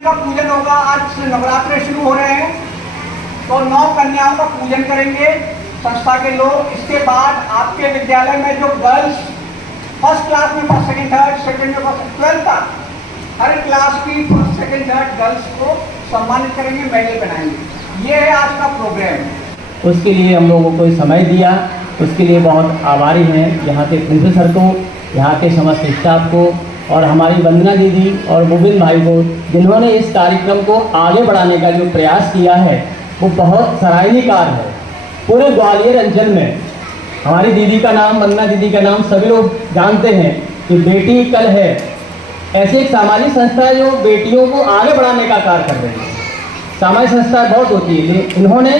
का पूजन होगा। आज से नवरात्र शुरू हो रहे हैं तो 9 कन्याओं का पूजन करेंगे संस्था के लोग। इसके बाद आपके विद्यालय में जो गर्ल्स फर्स्ट क्लास में फर्स्ट सेकंड थर्ड सेकंड में फर्स्ट 12th का हर क्लास की फर्स्ट सेकंड थर्ड गर्ल्स को सम्मानित करेंगे, मेडल बनाएंगे। ये है आज का प्रोग्राम। उसके लिए हम लोगों को समय दिया, उसके लिए बहुत आभारी हैं यहाँ के प्रिंसिपल सर को, यहाँ के समस्त स्टाफ को और हमारी वंदना दीदी और गोविंद भाई को, जिन्होंने इस कार्यक्रम को आगे बढ़ाने का जो प्रयास किया है वो बहुत सराहनीय कार्य है। पूरे ग्वालियर अंचल में हमारी दीदी का नाम, वंदना दीदी का नाम सभी लोग जानते हैं कि बेटी कल है। ऐसी एक सामाजिक संस्था है जो बेटियों को आगे बढ़ाने का कार्य कर रही है। सामाजिक संस्था बहुत होती है, लेकिन इन्होंने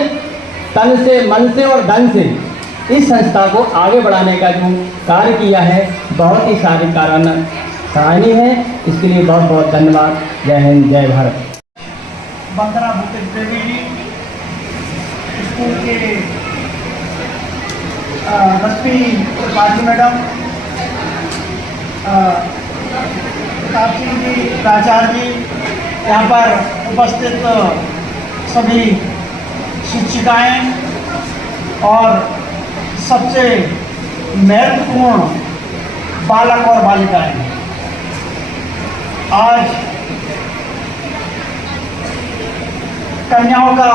तन से, मन से और धन से इस संस्था को आगे बढ़ाने का जो कार्य किया है बहुत ही सराहनीय है। इसके लिए बहुत बहुत धन्यवाद। जय हिंद, जय भारत। वंदना भूपेश देवी जी स्कूल के 10वीं त्रिपाठी मैडम, प्रताप सिंह जी प्राचार्य जी, यहाँ पर उपस्थित सभी शिक्षिकाएं और सबसे महत्वपूर्ण बालक और बालिकाएं, आज कन्याओं का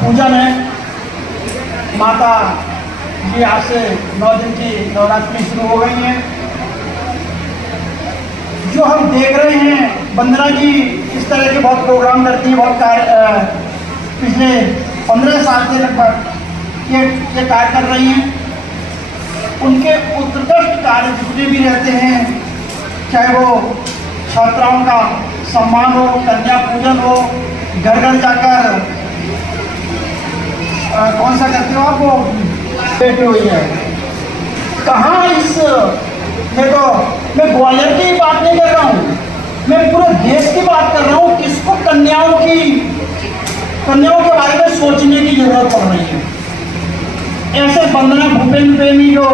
पूजन है। माता जी आज से 9 दिन की नवरात्रि शुरू हो गई है। जो हम देख रहे हैं, वंदना जी इस तरह के बहुत प्रोग्राम करती हैं, बहुत पिछले 15 साल से लगभग ये कार्य कर रही हैं। उनके उत्कृष्ट कार्य जितने भी रहते हैं, चाहे वो छात्राओं का सम्मान हो, कन्या पूजन हो, घर घर जाकर कौन सा करते हो आप, वो बैठी हुई है कहाँ इस देखो, मैं ग्वालियर की बात नहीं कर रहा हूँ, मैं पूरे देश की बात कर रहा हूँ। किसको कन्याओं के बारे में सोचने की जरूरत पड़ रही है। ऐसे वंदना भूपेश प्रेमी जो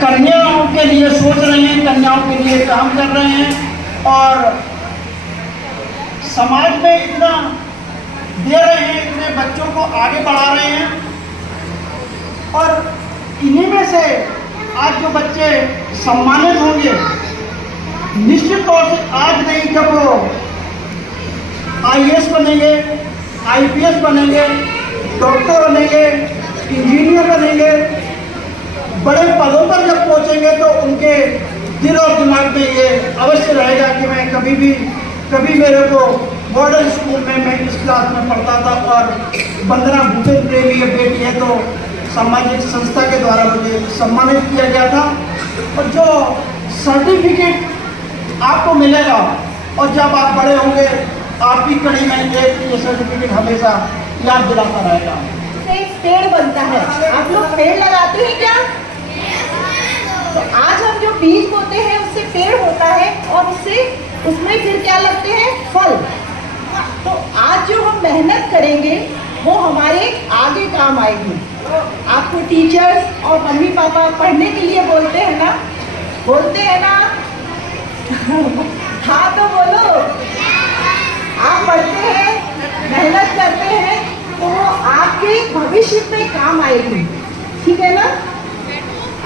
कन्याओं के लिए सोच रहे हैं, कन्याओं के लिए काम कर रहे हैं और समाज में इतना दे रहे हैं, इतने बच्चों को आगे बढ़ा रहे हैं। और इन्हीं में से आज जो बच्चे सम्मानित होंगे, निश्चित तौर से आज नहीं, जब वो IAS बनेंगे, IPS बनेंगे, डॉक्टर बनेंगे, इंजीनियर बनेंगे, बड़े पदों पर जब पहुंचेंगे तो उनके दिल और दिमाग में ये अवश्य रहेगा कि मैं कभी मेरे को मॉडल स्कूल में मैं इस क्लास में पढ़ता था और वंदना भूपेश प्रेमी ये बेटी है तो सामाजिक संस्था के द्वारा मुझे सम्मानित किया गया था। और जो सर्टिफिकेट आपको मिलेगा और जब आप बड़े होंगे, आपकी कड़ी में ये सर्टिफिकेट हमेशा याद दिलाता रहेगा। एक पेड़ बनता है, आप लोग पेड़ लगाते हैं क्या? तो आज हम जो बीज बोते हैं उससे पेड़ होता है और उसमें फिर क्या लगते हैं? फल। तो आज जो हम मेहनत करेंगे वो हमारे आगे काम आएगी। आपको टीचर्स और मम्मी पापा पढ़ने के लिए बोलते हैं ना? हाँ तो बोलो। आप पढ़ते हैं, मेहनत करते हैं तो वो आपके भविष्य में काम आएगी, ठीक है ना?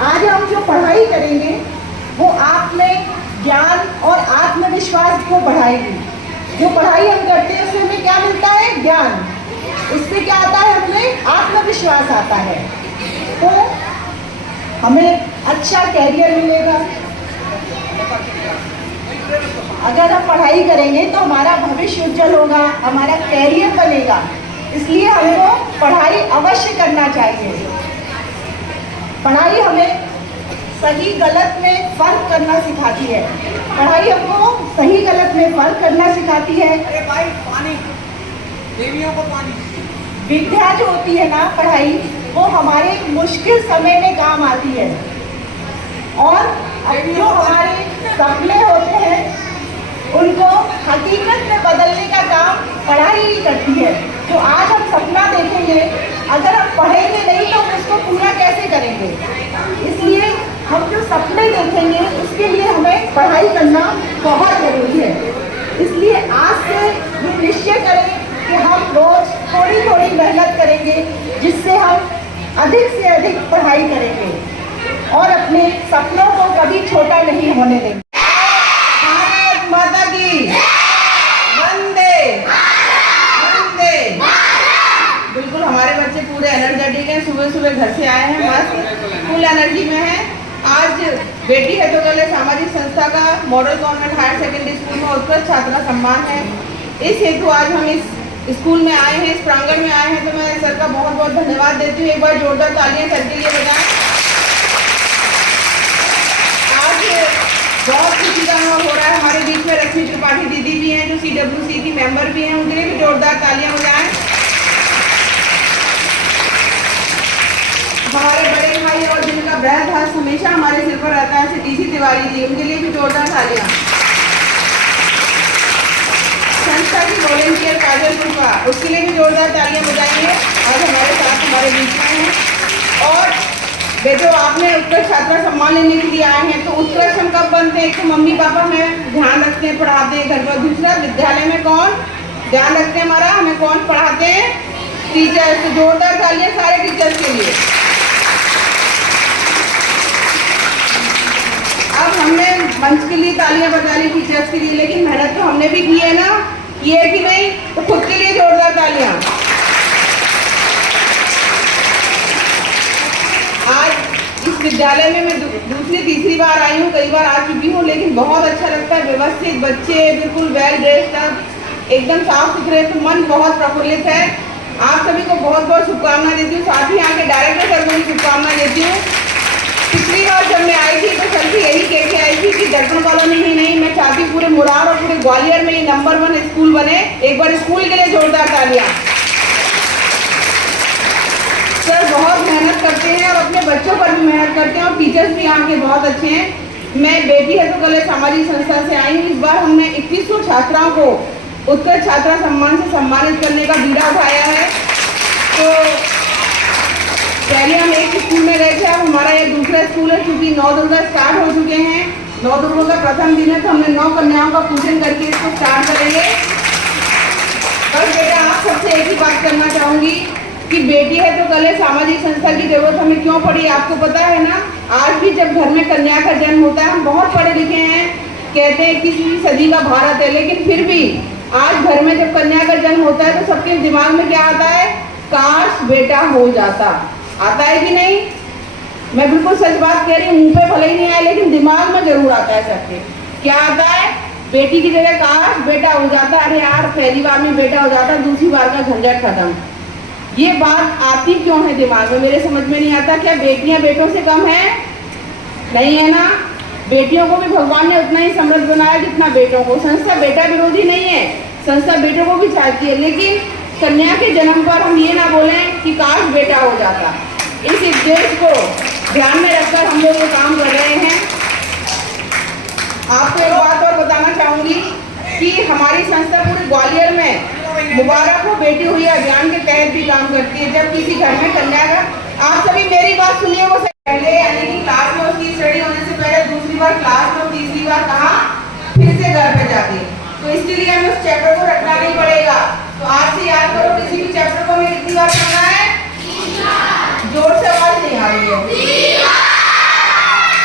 आज हम जो पढ़ाई करेंगे वो आप में ज्ञान और आत्मविश्वास को बढ़ाएगी। जो पढ़ाई हम करते हैं उससे हमें क्या मिलता है? ज्ञान। उससे क्या आता है? हमें आत्मविश्वास आता है, तो हमें अच्छा कैरियर मिलेगा। अगर हम पढ़ाई करेंगे तो हमारा भविष्य उज्जवल होगा, हमारा कैरियर बनेगा। इसलिए हमको पढ़ाई अवश्य करना चाहिए। पढ़ाई हमें सही गलत में फर्क करना सिखाती है। पढ़ाई हमको सही गलत में फर्क करना सिखाती है। अरे भाई पानी, देवियों को पानी। विद्या जो होती है ना, पढ़ाई, वो हमारे मुश्किल समय में काम आती है। और जो हमारे सपने होते हैं उनको हकीकत में बदलने का काम पढ़ाई ही करती है। तो आज हम सपना देखेंगे, अगर हम पढ़ेंगे नहीं तो हम उसको पूरा कैसे करेंगे? इसलिए हम जो सपने देखेंगे उसके लिए हमें पढ़ाई करना बहुत जरूरी है। इसलिए आज से पढ़ाई करेंगे और अपने सपनों को कभी छोटा नहीं होने देंगे। भारत माता की वंदे वंदे। बिल्कुल हमारे बच्चे पूरे एनर्जेटिक हैं, सुबह सुबह घर से आए हैं, मस्त फुल एनर्जी में हैं। आज बेटी है तो कल सामाजिक संस्था का model government higher secondary school में उत्कृष्ट छात्रा सम्मान है। इस हेतु आज हम इस स्कूल में आए हैं, इस प्रांगण में आए हैं, तो मैं सर का बहुत बहुत धन्यवाद देती हूँ। एक बार जोरदार तालियां सर के लिए बजाएं। आज बहुत खुशी का अनुभव हो रहा है। हमारे बीच में रश्मि त्रिपाठी दीदी भी हैं जो CWC की मेंबर भी हैं, उनके लिए भी जोरदार तालियां बजाएं। हमारे बड़े भाई और जिनका वृहद हस्त हमेशा हमारे सिर पर रहता है, TC तिवारी जी, उनके लिए भी जोरदार तालियां। संस्था की वॉलेंटियर काजल पुष्पा, उसके लिए भी जोरदार तालियां बजाएंगे। आज हमारे साथ हमारे बीच में हैं। और बेटो आपने उत्कृष्ट छात्रा सम्मान लेने के लिए आए हैं, तो उत्कृष्ट हम कब बनते हैं? एक तो मम्मी पापा हमें ध्यान रखते हैं, पढ़ाते हैं घर पर। दूसरा, विद्यालय में कौन ध्यान रखते हैं हमारा, हमें कौन पढ़ाते हैं? टीचर्स। तो जोरदार तालियां सारे टीचर्स के लिए। अब हमने मंच के लिए तालियां बजा ली टीचर्स के लिए, लेकिन मेहनत तो हमने भी की है ना, की है कि नहीं? तो खुद के लिए जोरदार तालियां। आज इस विद्यालय में मैं दूसरी तीसरी बार आई हूँ, कई बार आ चुकी हूँ, लेकिन बहुत अच्छा लगता है। व्यवस्थित बच्चे, बिल्कुल वेल ड्रेस्ड अप, एकदम साफ सुथरे, तो मन बहुत प्रफुल्लित है। आप सभी को बहुत बहुत शुभकामनाएं देती हूँ। साथ ही यहाँ के डायरेक्टर सर को भी शुभकामनाएं देती हूँ। पिछली बार जब मैं आई थी तो सर भी यही कह के आई थी कि दर्पण कॉलोनी ही नहीं, मैं चाहती पूरे मुरार और पूरे ग्वालियर में ये नंबर 1 स्कूल बने। एक बार स्कूल के लिए जोरदार तालियां। सर बहुत मेहनत करते हैं और अपने बच्चों पर भी मेहनत करते हैं, और टीचर्स भी यहाँ के बहुत अच्छे हैं। मैं बेटी है तो कल सामाजिक संस्था से आई हूँ। इस बार हमने 2100 छात्राओं को उत्कृष्ट छात्रा सम्मान से सम्मानित करने का बीड़ा उठाया है। तो पहले हम एक स्कूल में गए थे, अब हमारा एक दूसरा स्कूल है। क्योंकि 9 दुर्गा स्टार्ट हो चुके हैं, 9 दुर्गा का प्रथम दिन है, तो हमने 9 कन्याओं का पूजन करके इसको स्टार्ट करेंगे। बस बेटा आप सबसे एक ही बात करना चाहूंगी कि बेटी है तो कल सामाजिक संस्था की जरूरत हमें क्यों पड़ी, आपको पता है ना। आज भी जब घर में कन्या का जन्म होता है, हम बहुत पढ़े लिखे हैं, कहते हैं 21वीं सदी का भारत है, लेकिन फिर भी आज घर में जब कन्या का जन्म होता है तो सबके दिमाग में क्या आता है? काश बेटा हो जाता। आता है कि नहीं? मैं बिल्कुल सच बात कह रही हूँ, मुंह पे भले ही नहीं आया, लेकिन दिमाग में जरूर आता है सबके। क्या आता है? बेटी की जगह काश बेटा हो जाता। अरे यार, पहली बार में बेटा हो जाता, दूसरी बार का झंझट खत्म। ये बात आती क्यों है दिमाग में, मेरे समझ में नहीं आता। क्या बेटियां बेटों से कम है? नहीं है ना। बेटियों को भी भगवान ने उतना ही समृद्ध बनाया जितना बेटों को। संस्था बेटा विरोधी नहीं है, संस्था बेटों को भी चाहती है, लेकिन कन्या के जन्म पर हम ये ना बोलें कि काश बेटा हो जाता। इस उद्देश्य को ध्यान में रखकर हम लोग ये काम कर रहे हैं। आपको एक बात और बताना चाहूंगी कि हमारी संस्था पूरे ग्वालियर में मुबारक हो बेटी हुई अभियान के तहत भी काम करती है। जब किसी घर में कन्या का, आप सभी मेरी बात सुनिए, वो पहले यानी कि क्लास में उसकी स्टडी होने से पहले दूसरी बार क्लास में, तीसरी बार कहाँ, फिर से घर पे जाती है। तो इसके लिए हमें उस चैप्टर को रखना नहीं पड़ेगा। तो आज से याद करो, किसी भी चैप्टर को हमें कितनी बार पढ़ना है? जोर से आवाज नहीं आ रही है।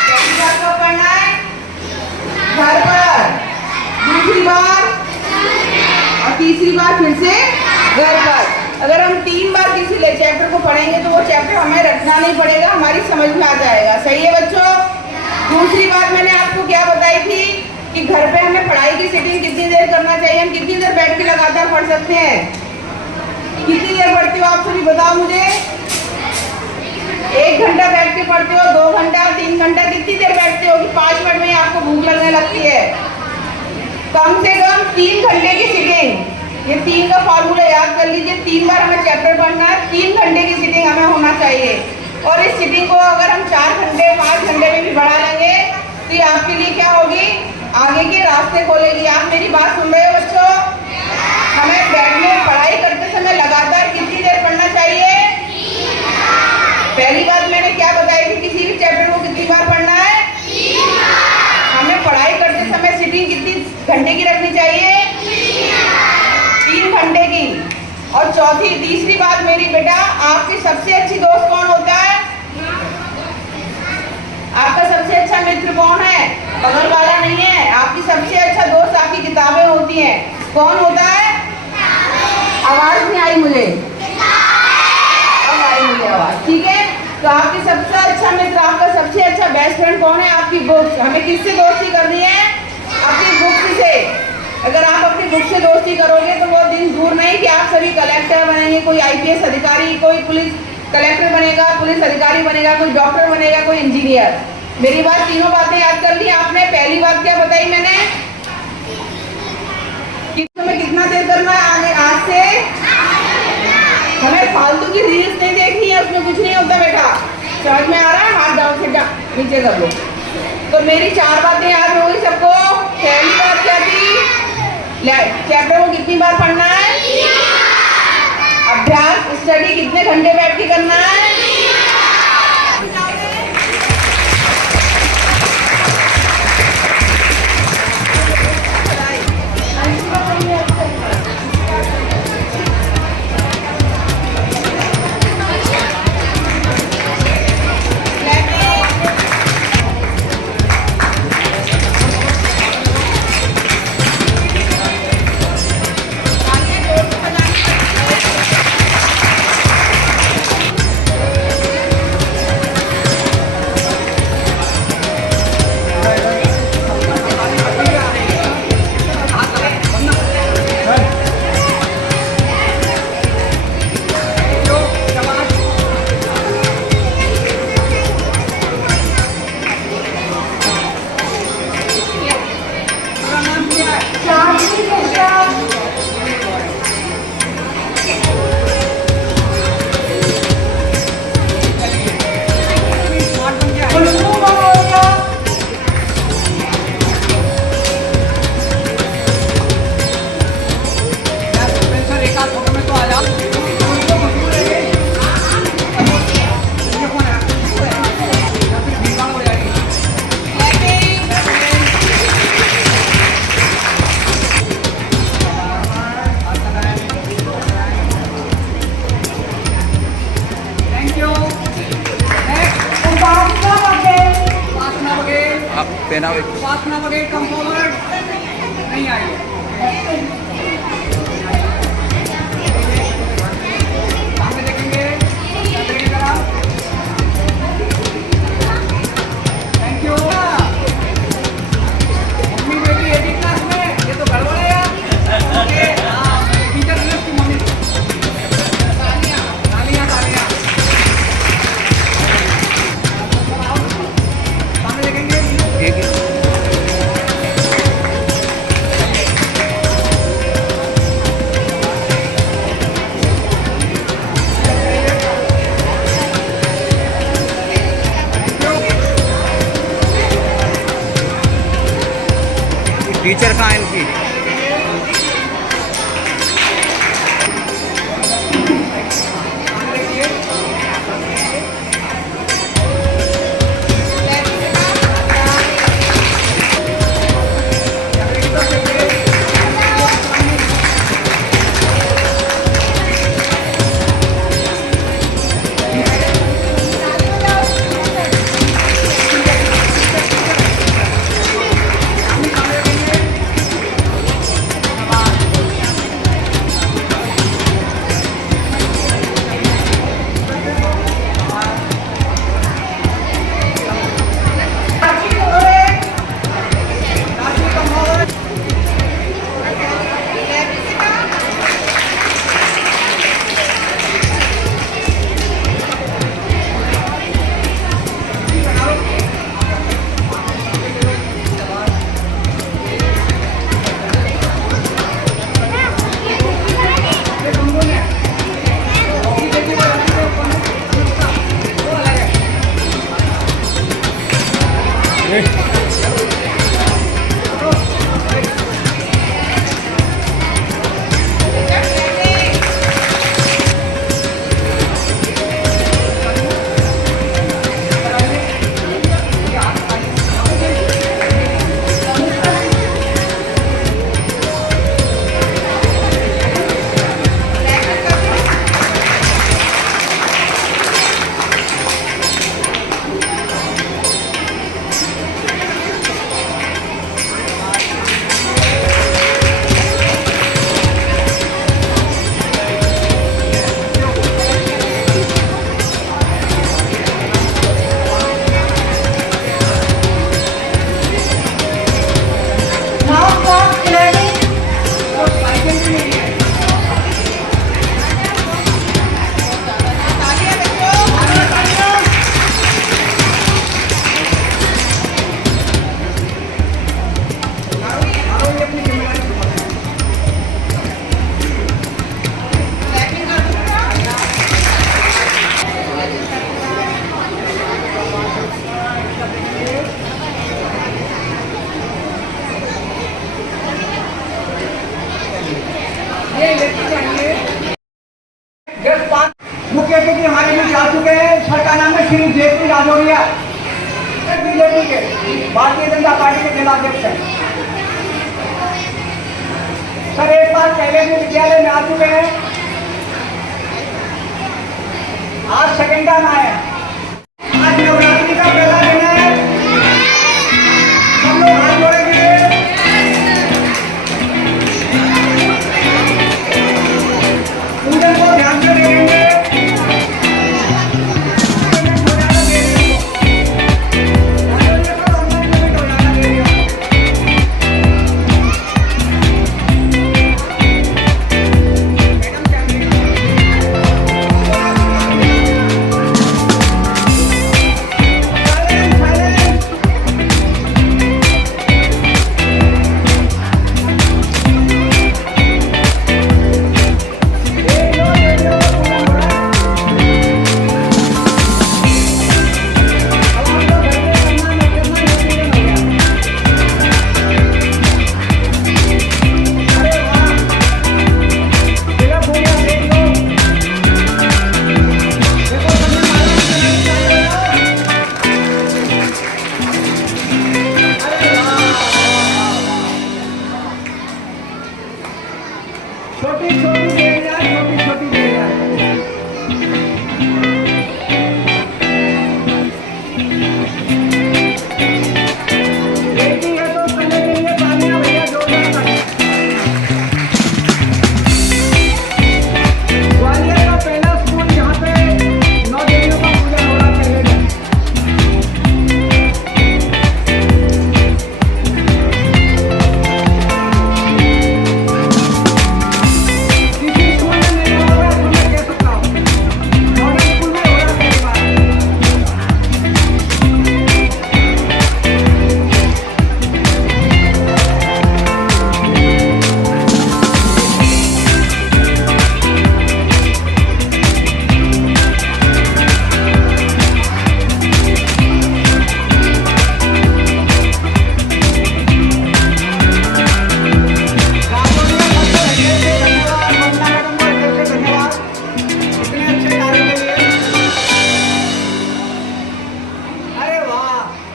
पहली बार कब पढ़ना है? घर पर, दूसरी बार और तीसरी बार फिर से घर पर। अगर हम 3 बार किसी चैप्टर को पढ़ेंगे तो वो चैप्टर हमें रखना नहीं पड़ेगा, हमारी समझ में आ जाएगा। सही है बच्चों? दूसरी बात मैंने आपको क्या बताई थी कि घर पे हमें पढ़ाई की सिटिंग कितनी देर करना चाहिए, हम कितनी देर बैठ के लगातार पढ़ सकते हैं? कितनी देर पढ़ते हो आप सभी बताओ मुझे। 1 घंटा बैठ के पढ़ते हो, 2 घंटा, 3 घंटा, कितनी देर बैठते हो कि 5 मिनट में ही आपको भूख लगने लगती है? कम से कम 3 घंटे की सिटिंग। ये 3 का फॉर्मूला याद कर लीजिए। 3 बार हमें चैप्टर पढ़ना है, 3 घंटे की सिटिंग हमें होना चाहिए। और इस सिटिंग को अगर हम 4 घंटे 5 घंटे में भी बढ़ा लेंगे तो ये आपके लिए क्या होगी? आगे के रास्ते खोलेगी। आप मेरी बात सुन रहे हो बच्चों? हमें बैठने पढ़ाई करते समय लगातार कितनी देर पढ़ना चाहिए? पहली बात मैंने क्या बताई थी, किसी भी चैप्टर को कितनी बार पढ़ना है? हमें पढ़ाई करते समय सिटिंग कितनी घंटे की रखनी चाहिए? 3 घंटे की। और तीसरी बात मेरी बेटा, आपकी सबसे अच्छी दोस्त कौन होता है? आपका सबसे अच्छा मित्र कौन है? बगल वाला नहीं है, आपकी सबसे अच्छा दोस्त आपकी किताबें होती हैं। कौन होता है? आवाज नहीं आई मुझे, अब आई मुझे आवाज। ठीक है, तो आपकी सबसे अच्छा मित्र, आपका सबसे अच्छा बेस्ट फ्रेंड कौन है? आपकी बुक्स। हमें किससे दोस्ती करनी है? अपनी बुक्स से। अगर आप अपनी बुक से दोस्ती करोगे तो वो दिन दूर नहीं कि आप सभी कलेक्टर बनेंगे, कोई आईपीएस अधिकारी, कोई पुलिस कलेक्टर बनेगा, पुलिस अधिकारी बनेगा, कोई डॉक्टर बनेगा, कोई इंजीनियर। मेरी बात, तीनों बातें याद कर ली आपने। पहली बात क्या बताई मैंने कि तुम्हें कितना देर करना है आगे आज से? हमें फालतू की रील्स नहीं देखनी है, उसमें कुछ नहीं होता बेटा। समझ में आ रहा है? हाथ डाउन से नीचे कर लो। तो मेरी 4 बातें याद हो गई सबको। पहली बात क्या थी? चैप्टर को कितनी बार पढ़ना है? अभ्यास स्टडी कितने घंटे बैठ के करना है? उपासना वगैरह कम फॉरवर्ड नहीं आई सामने देखेंगे। Thank you. मम्मी बेटी एक ही क्लास में, ये तो गड़बड़ है यार। टीचर की मम्मी। तालियां तालियां तालियां। सामने देखेंगे। टीचर कहाँ है इनकी? ये लेके जाइए। गेट 5 मुख्य अतिथि हमारे बीच आ चुके हैं। सर का नाम है श्री जेपी राजौरिया, बीजेपी के भारतीय जनता पार्टी के जिलाध्यक्ष हैं। सर एक बार पहले भी विद्यालय में आ चुके हैं, आज सेकेंड टाइम आए। आज नवरात्रि का पहला दिन है, हम लोग हाथ जोड़ेंगे, पूजन को ध्यान से देखेंगे। छोटी छोटी देरियां, छोटी छोटी देरियां। बेटी है तो करने के लिए तालियां भैया जोरदार तालियां। ग्वालियर का पहला स्कूल जहाँ पे 9 देवियों का पूजन हो रहा पहले दिन।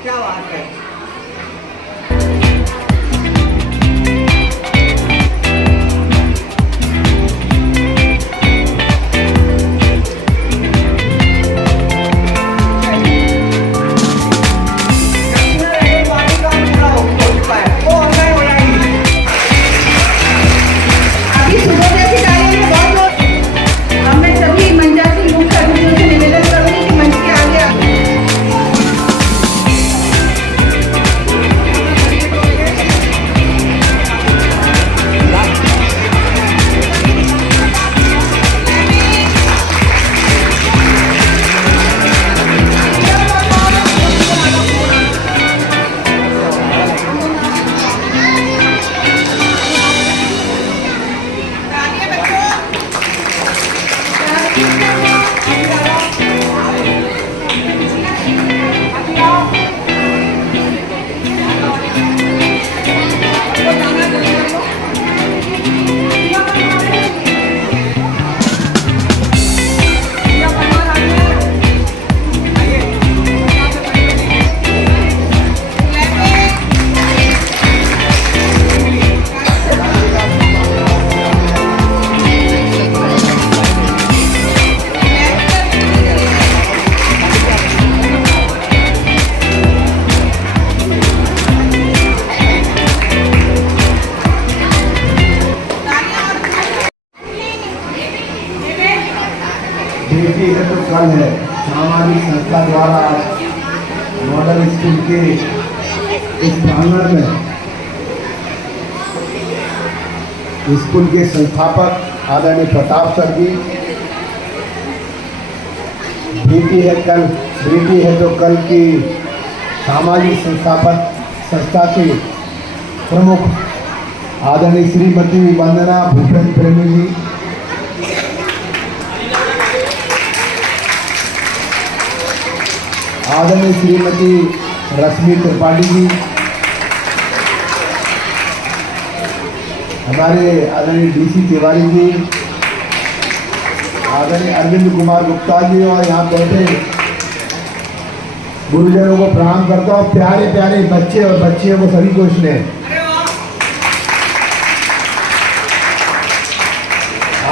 क्या बात है। अभी सुबह जैसी कार्य में बहुत मैं सभी मंचासीन मुख्य अतिथियों से निवेदन करूंगी कि मंच के आगे बेटी है तो कल है सामाजिक संस्था द्वारा मॉडल स्कूल के इस प्रांगण में स्कूल के संस्थापक आदरणीय प्रताप सर जी, बेटी है तो कल की सामाजिक संस्था के प्रमुख आदरणीय श्रीमती वंदना भूपेंद्र प्रेमी जी, आदरणीय श्रीमती रश्मि त्रिपाठी जी, हमारे आदरणीय DC तिवारी जी, आदरणीय अरविंद कुमार गुप्ता जी और यहाँ बैठे गुरुजनों को प्रणाम करता हूँ। प्यारे प्यारे बच्चे और बच्चियों को सभी को स्नेह।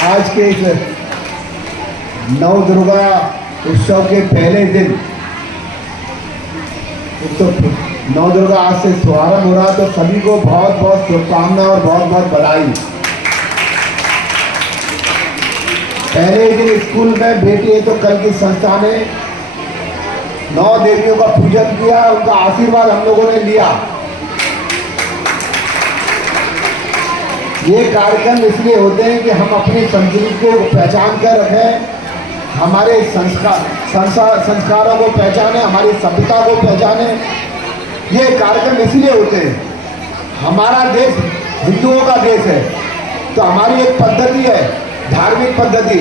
आज के इस नव दुर्गा उत्सव के पहले दिन तो नौ दुर्गा आज से शुभारंभ हो रहा, तो सभी को बहुत बहुत शुभकामनाएं और बहुत बहुत बधाई। पहले ही दिन स्कूल में बेटी है तो कल की संस्था ने 9 देवियों का पूजन किया, उनका आशीर्वाद हम लोगों ने लिया। ये कार्यक्रम इसलिए होते हैं कि हम अपनी संस्कृति को पहचान कर रखें, हमारे संस्कारों को पहचाने, हमारी सभ्यता को पहचाने। ये कार्यक्रम इसलिए होते हैं। हमारा देश हिंदुओं का देश है, तो हमारी एक पद्धति है, धार्मिक पद्धति,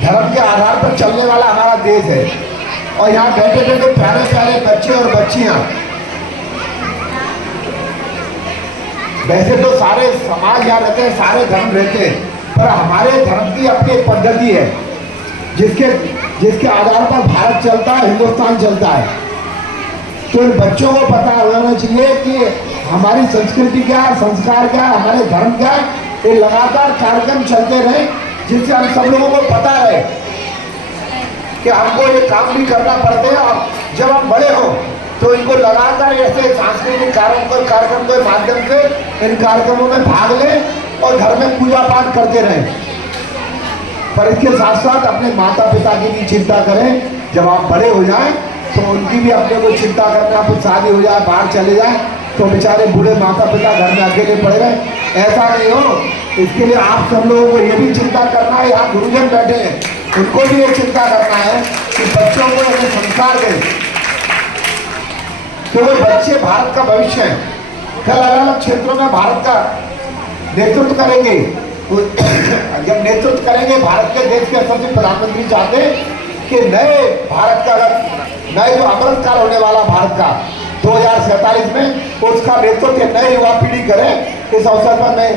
धर्म के आधार पर चलने वाला हमारा देश है। और यहाँ बैठे बैठे प्यारे प्यारे बच्चे और बच्चियाँ, वैसे तो सारे समाज यहाँ रहते हैं, सारे धर्म रहते हैं, पर हमारे धर्म की अपनी एक पद्धति है जिसके आधार पर भारत चलता है, हिंदुस्तान चलता है। तो इन बच्चों को पता होना चाहिए कि हमारी संस्कृति क्या है, संस्कार क्या है, हमारे धर्म क्या है। ये लगातार कार्यक्रम चलते रहे, जिससे हम सब लोगों को पता है कि हमको ये काम भी करना पड़ते हैं। और जब हम बड़े हों तो इनको लगातार ऐसे सांस्कृतिक कार्यक्रम के माध्यम से इन कार्यक्रमों में भाग लें और घर में पूजा पाठ करते रहें। पर इसके साथ साथ अपने माता पिता की भी चिंता करें। जब आप बड़े हो जाएं तो उनकी भी अपने को चिंता करना, फिर शादी हो जाए, बाहर चले जाए तो बेचारे बूढ़े माता पिता घर में अकेले पड़ गए, ऐसा नहीं हो। इसके लिए आप सब लोगों को ये भी चिंता करना है, यहाँ गुरुजन बैठे हैं, उनको भी ये चिंता करना है कि बच्चों को ऐसे संस्कार दें, क्योंकि बच्चे भारत का भविष्य है। कल अलग अलग क्षेत्रों में भारत का नेतृत्व करेंगे। जब नेतृत्व करेंगे भारत के देश के स्तर से, प्रधानमंत्री चाहते हैं कि नए भारत का, नए जो अमृत काल होने वाला भारत का 2047 में, उसका नेतृत्व नए युवा पीढ़ी करे। इस अवसर पर मैं